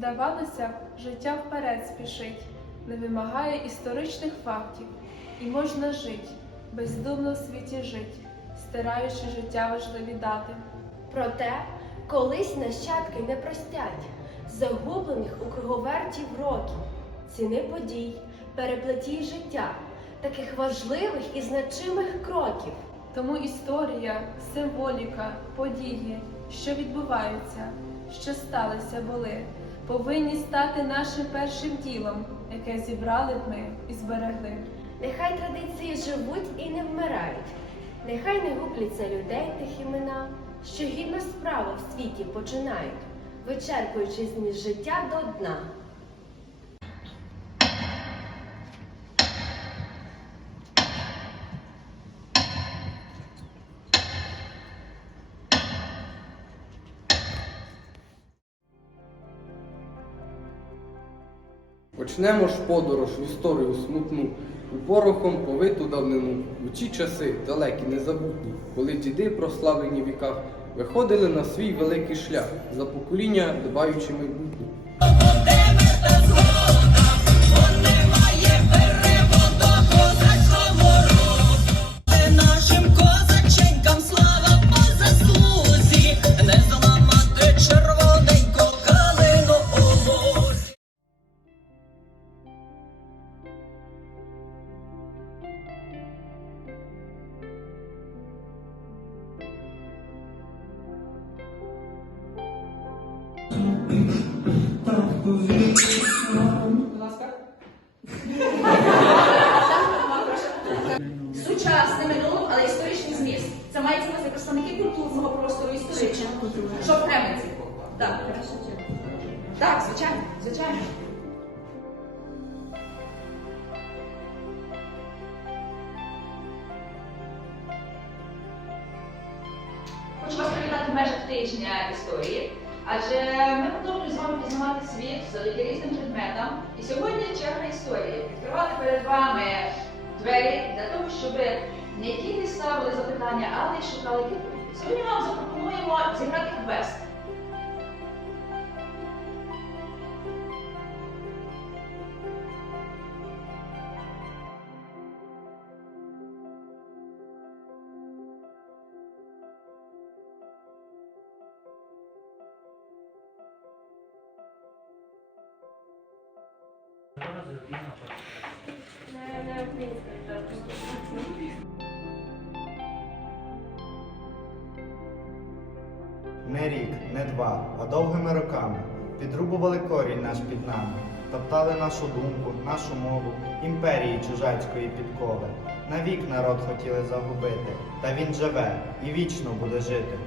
здавалося, життя вперед спішить, не вимагає історичних фактів, і можна жить, бездумно в світі жить, стираючи життя важливі дати. Проте колись нащадки не простять загублених у круговерті років, ціни подій, переплетій життя, таких важливих і значимих кроків. Тому історія, символіка, події, що відбуваються, що сталися були, повинні стати нашим першим ділом, яке зібрали б ми і зберегли. Нехай традиції живуть і не вмирають, нехай не губляться людей тих імена, що гідно справу в світі починають, вичерпуючи зміст життя до дна. Почнемо ж подорож в історію смутну, у порохом повиту давнину, у ті часи далекі незабутні, коли діди, прославлені віках, виходили на свій великий шлях, за покоління дбаючи майбутнє. Сучасне минуле, але історичний зміст. Це мається на увазі представники культурного простору історичного. Що в Кременці? Так. Так, звичайно, звичайно. Хочу вас привітати в межах тижня історії, адже ми продовжуємо з вами пізнавати світ завдяки різним предметам. І сьогодні перед вами двері для того, щоб не тільки ставили запитання, але й шукали відповіді. Сьогодні вам запропонуємо зіграти квест. Не рік, не два, а довгими роками підрубували корінь наш під нами, топтали нашу думку, нашу мову, імперії чужацької підкови. Навік народ хотіли загубити, та він живе і вічно буде жити.